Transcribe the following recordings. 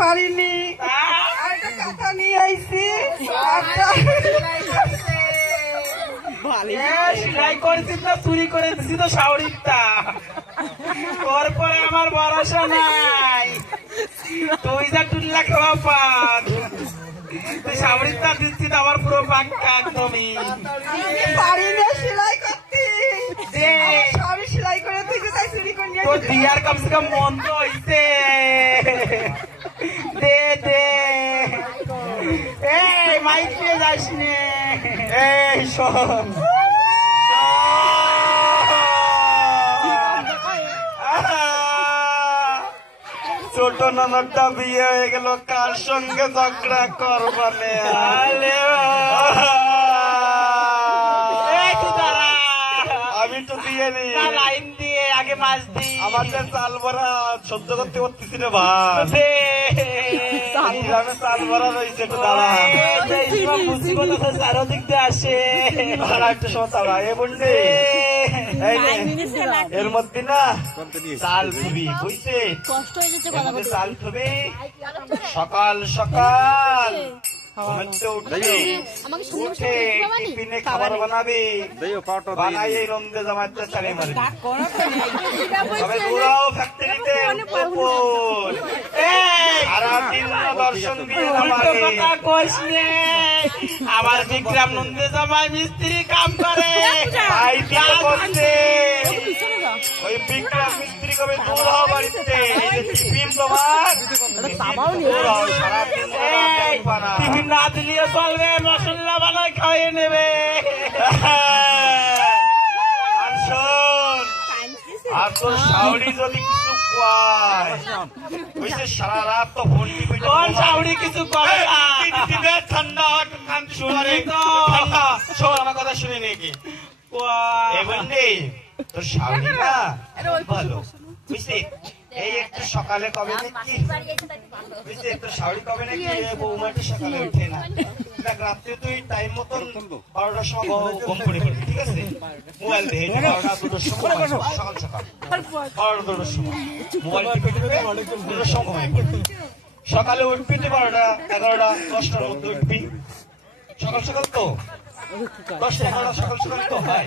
পারিনি একটা কথা নিয়ে আইছি সেলাই করেছিস না চুরি করে দিছি তো শাওরিটা তোর পরে আমার ভরসা নাই তুই যা 2 লাখ পান শাওরিটা দিচ্ছি তো আমার পুরো পাক্কা একদমই পারি না সেলাই করতে সবই সেলাই করে তুই কোথায় চুরি করে নিয়ে তোর দিয়ার কমসে কম মন তো হইছে দে দে এই মাইক পেয়ে যাস নে এই শোন ছোট ননদটা বিয়ে হয়ে গেল কার সঙ্গে ঝগড়া করবানে আমি তো দিয়ে নি লাইন দিয়ে আগে মাছ দিই আমাদের চাল ভরা সহ্য করতে করতেছি রে ভাই গ্রামে চাল ভরা রয়েছে একটু দাঁড়া মুসিবত চারোদিক দিয়ে আসে একটা সময় চালা এ বলছে এর মধ্যে না চাল থুবি বুঝছে চাল থুবি সকাল সকাল উঠে টিফিনে খাবার বানাবি বানাই রন্দে জামাইতে চালে মারবি তবে তোরাও ফ্যাক্টরিতে দর্শন দিয়ে আমার বিক্রম নন্দে জামাই মিস্ত্রি কাম করে ওই বিক্রম মিস্ত্রি কবে দূর হওয়া বাড়িতে টিফিন তোমার টিফিন না দিলেও চলবে মশলা বানায় খাইয়ে নেবে আর শোন আর তোর শাওড়ি যদি কিছু কয় বুঝছে সারা রাত তো ফোন টিপে তোর শাওড়ি কিছু করে না ঠান্ডা শুনে তো শোন আমার কথা শুনে নাকি তোর শাওড়ি না ভালো বুঝলি এই একটু সকালে কবে নাকি বুঝলি একটু শাওড়ি কবে নাকি বৌমা একটু সকালে উঠে না দেখ রাত্রে তুই টাইম মতন 12টার সময় ঘুম পড়ে পড়বি ঠিক আছে মোবাইল দেখে 12টা 2টার সময় সকাল সকাল 12টা 2টার সময় মোবাইল টিপে টিপে 2টার সময় ঘুমাই সকালে উঠবি তুই 12টা 11টা 10টার মধ্যে উঠবি সকাল সকাল তো 10টা 11টা সকাল সকাল তো হয়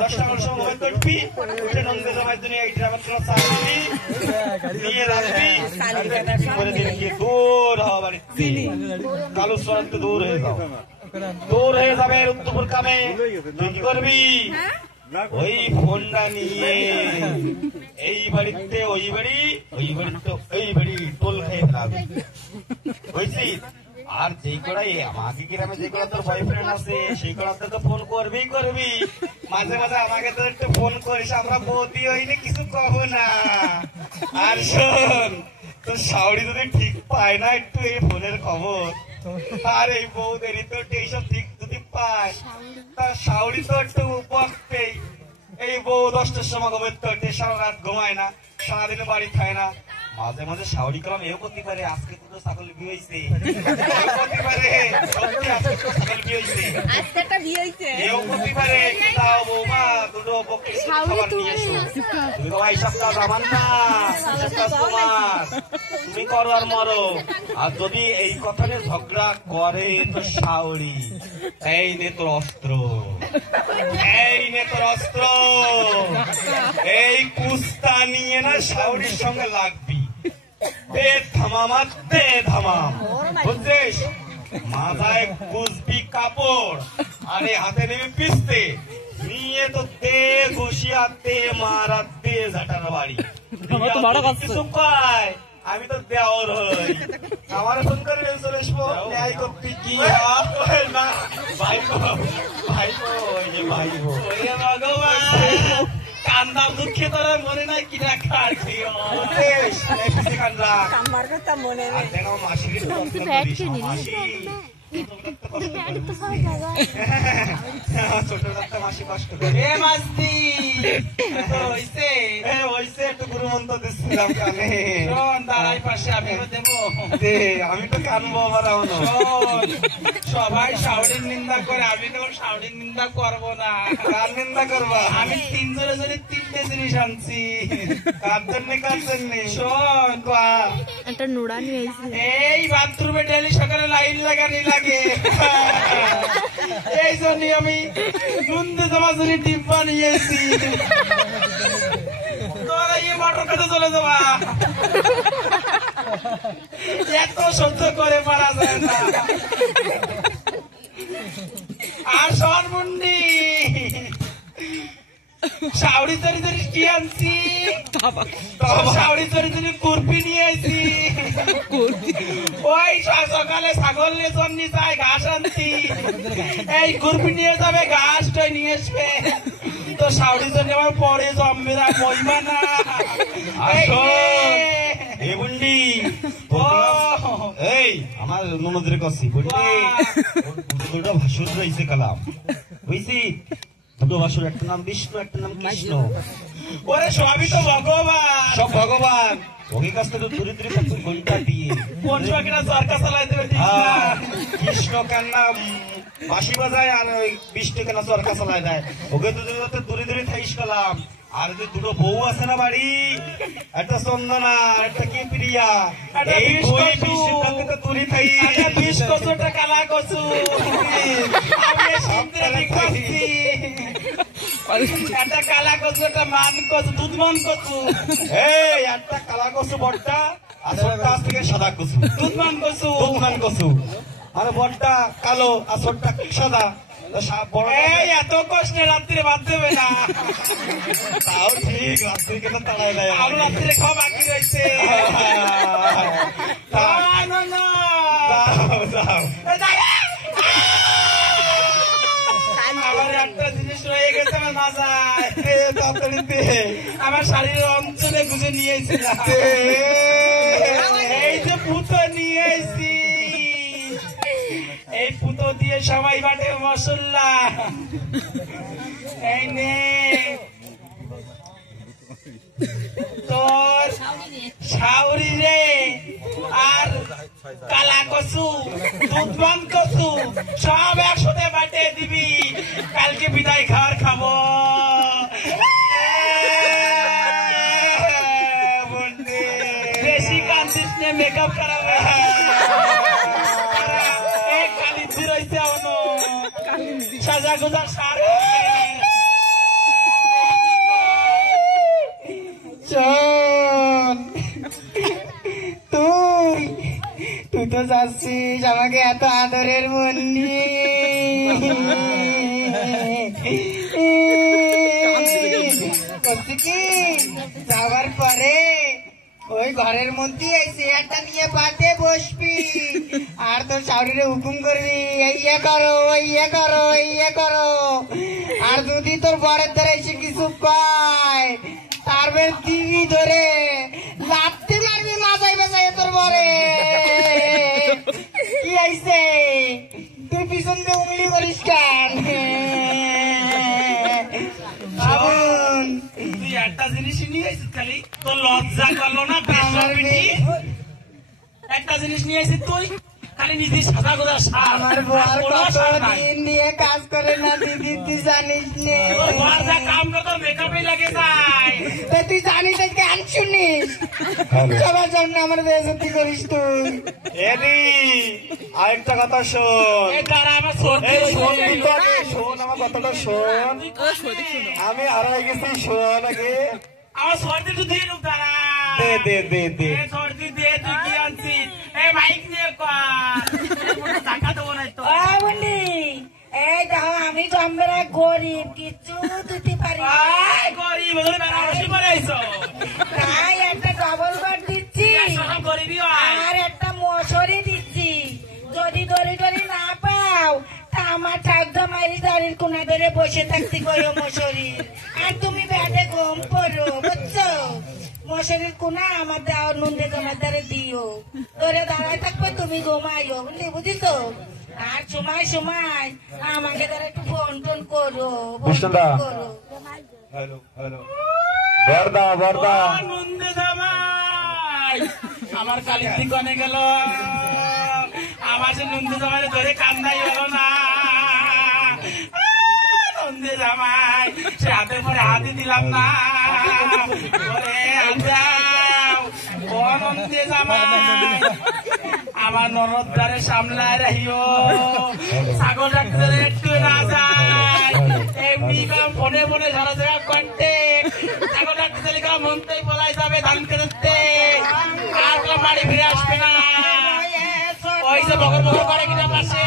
10টা 11টার সময় মোবাইল উঠবি উঠে নন্দে জামাই দুনিয়া এই ড্রামের কোনো চা দিবি নিয়ে রাখবি করে দিবি গিয়ে দূর হওয়া বাড়িতে কালু সরান্ত দূর হয়ে যাও দূর হয়ে যাবে উত্তপুর কামে তুই কি করবি ওই ফোনটা নিয়ে এই বাড়িতে ওই বাড়ি ওই বাড়িতে এই বাড়ি টোল খেয়ে ফেলাবি বুঝলি আর যেই কড়াই আমাকে গ্রামে যে কড়া তোর বয়ফ্রেন্ড আছে সেই কড়াতে তো ফোন করবি মাঝে মাঝে আমাকে তো একটু ফোন করিস আমরা বৌদি হইনি কিছু কব না আর শোন তোর শাওড়ি যদি ঠিক পায় না একটু এই ফোনের খবর আর এই বৌদেরই তো এইসব ঠিক যদি পায় তার শাওড়ি তো একটু বকবেই এই বউ 10টার সময় ঘুমের তো সারা রাত ঘুমায় না সারাদিন বাড়ি খায় না মাঝে মাঝে শাওড়ি করাম এও করতে পারে আজকে তো ছাগল বিয়ে হয়েছে করতে পারে ছাগল বিয়ে হয়েছে এও করতে পারে তাও বৌমা দুটো পক্ষে খাবার নিয়ে এসো তুমি তো এই সপ্তাহ আমার না তোমার তুমি করো আর মরো আর যদি এই কথা নিয়ে ঝগড়া করে তো শাওড়ি এই নে তোর অস্ত্র এই নে তোর অস্ত্র এই কুস্তা নিয়ে না শাওড়ির সঙ্গে লাগবি দে ধামামাত দে ধামাম বুঝছিস মাথায় গুজবি কাপড় আরে হাতে নেবে পিস্তে নিয়ে তো দে ঘুষিয়াতে মারাতে ঝাটার বাড়ি কিছু পায় আমি তো দেওয়ার হই আমার ফোন করে চলে আসবো ন্যায় করতে কি না ভাইবো ভাইবো ভাইবো কান্দা দুঃখে তোর মনে নাই কিনা খাচ্ছি কান্দা মনে মাসি ছোট মাসি কষ্ট একটু গুরু মন্ত্র দিচ্ছিলাম কানে দাঁড়াই পাশে আমিও দেবো আমি তো কানবো আবার সবাই শাওড়ির নিন্দা করে আমি তো শাওড়ির নিন্দা করবো না কার নিন্দা করবো আমি 3 জনে 3টে জিনিস আনছি কার জন্য শোন একটা নোড়া নিয়ে এসেছি। এই বাথরুমে ডেলি সকালে লাইন লাগানি লাগে, এই জন্য আমি নুনতে তোমার জন্য ডিব্বা নিয়েছি। তোমরা এই মোটর কাছে চলে যাবা, এত সহ্য করে মারা যায় না। আর সরমুন্ডি শাউরি তরি তরি কি আনছি, শাউরি তরি তরি কুরপি নিয়ে আইছি। ওই সকালে ছাগল নিয়ে জন্নি যায় ঘাস আনছি, এই কুরপি নিয়ে যাবে ঘাসটাই নিয়ে আসবে। তো শাউরি তরি আমার পরে জমবে না, মহিমা না। এই বুন্ডি এই আমার ননদের কাছে বুন্ডি দুটো ভাসুর রয়েছে কালাম বুঝছি, দুটো ভাসুর, একটা নাম বিষ্ণু একটা নাম কৃষ্ণ। ওরে সবই তো ভগবান, সব ভগবান। ওকে কাছ থেকে দূরে দূরে থাকতো ঘন্টা দিয়ে। কোন সরকার সরকার চালাই দেবে ঠিক না। কৃষ্ণ কান্না বাঁশি বাজায় আর ওই বিষ্ণু কেনা চরকা চালায় দেয়। ওকে তো দূরে দূরে থাইস কালাম। আর যে দুটো বউ আছে না বাড়ি, একটা চন্দনা একটা কি প্রিয়া, এই দুই বিষ্ণুর কাছে তো দূরে থাই। একটা 20 কচুটা কালা কচু আমি সমুদ্রে দেখছি, একটা কালা কচু একটা মান কচু দুধমান কচু। এই একটা কালা কচু বড়টা আর ছোটটা আজ থেকে সাদা কচু, দুধমান কচু। দুধমান কচু। আর বড়টা কালো আর ছোটটা সাদা। এই এত কষ্টে রাত্রে বাদ দেবে না, তাও ঠিক, রাত্রি কেন তাড়াই দেয়। আর রাত্রে খাওয়া বাকি রয়েছে। না, না, যাও, যাও। আমার একটা জিনিস রয়ে গেছে আমার মাথায়, তাড়াতাড়ি দে। আমার শাড়ির অঞ্চলে গুজে নিয়েছিলাম। এই যে পুতো নিয়ে এসছি, এই পুতো দিয়ে সবাই বাটে মশলা। এই নে তোর শাউরি রে, আর কালা কচু দুধমান কচু সব একসাথে বাটে দিবি, কালকে বিদায় খাওয়ার খাবো। বেশি কান্দিস নে, মেকআপ করাবে। কালি দূর হইতে সাজা গোজা সার। শোন, তুই তো যাচ্ছিস আমাকে এত আদরের মন করছি কি, যাওয়ার পরে ওই ঘরের মধ্যে এই চেয়ারটা নিয়ে পাতে বসবি আর তোর শাশুড়িরে হুকুম করবি, এই ইয়ে করো ওই ইয়ে করো এই ইয়ে করো। আর যদি তোর বরের দ্বারা এসে কিছু কয়, তারপর টিভি ধরে লাথি মারবি মাথায় বেজায় তোর বরে। কি আইছে তুই পিছন দিয়ে উংলি করিস কেন? তুই একটা জিনিস নিয়ে এসেছিস, খালি তোর লজ্জা করলো না? একটা জিনিস নিয়ে এসেছিস তুই, খালি নিজে সাদা গোজা সার। আমার বর কতদিন দিয়ে কাজ করে না দিদি, তুই জানিস নে? তোর বর যা কাম করে তোর মেকআপই লাগে যায়। তো তুই জানিস আজকে গান শুনিস, সবার জন্য আমার বেজতি করিস তুই। এদি আরেকটা কথা শোন। এই দাঁড়া, আমার সর্দি এই হয়েছে। শোন কিন্তু আগে, শোন আমার কথাটা শোন। আমি হারাই গেছি, শোন আগে। আমার সর্দি তো দিয়ে দেব, দাঁড়া। দে দে দে দে। এই সর্দি দিয়ে তুই কি আনছিস? এই মাইক নিয়ে টাকা দেবো না তো। এই দাও, আমি জম্বেরা গরিব, কিচ্ছু দিতে পারি না। আয় গরিব, ওদের বেনারসি করে আইছো। তাই একটা ডবল বেড দিচ্ছি সব গরিবই হয়। আর একটা মশারি দিচ্ছি। যদি দড়ি দড়ি না পাও তা আমার ঠাকদা মারি দাঁড়ির কোনা ধরে বসে থাকতে করো মশারির, আর তুমি ব্যাটে ঘুম করো, বুঝছো? মশারির কোনা আমার দাও নুনদে তোমার দ্বারে দিও, ধরে দাঁড়ায় থাকবে, তুমি ঘুমাইও, বুঝলি, বুঝিছো? আর সময় সময় আমাকে দ্বারা একটু ফোন টোন করো, ফোন টোন করো। Hello hello. বরদা বরদা। ও নন্দে জামাই, আমার কালির দিকনে গেল, আমার সে নন্দে জামাই ধরে কান্দাই হলো না। নন্দে জামাই, সে হাতের পরে হাতই দিলাম না। ওরে আজাও, ও নন্দে জামাই আমার ননদ দ্বারে সামলায় রাখিও ছাগল রাখতে একটু না যায় এমনি কাম ফোনে ফোনে সারা জায়গা করতে ছাগল রাখতে কাম মনতেই বলাই যাবে ধান করতে আর কাম বাড়ি ফিরে আসবে না ওই যে বকর বকর করে কিনা পাশে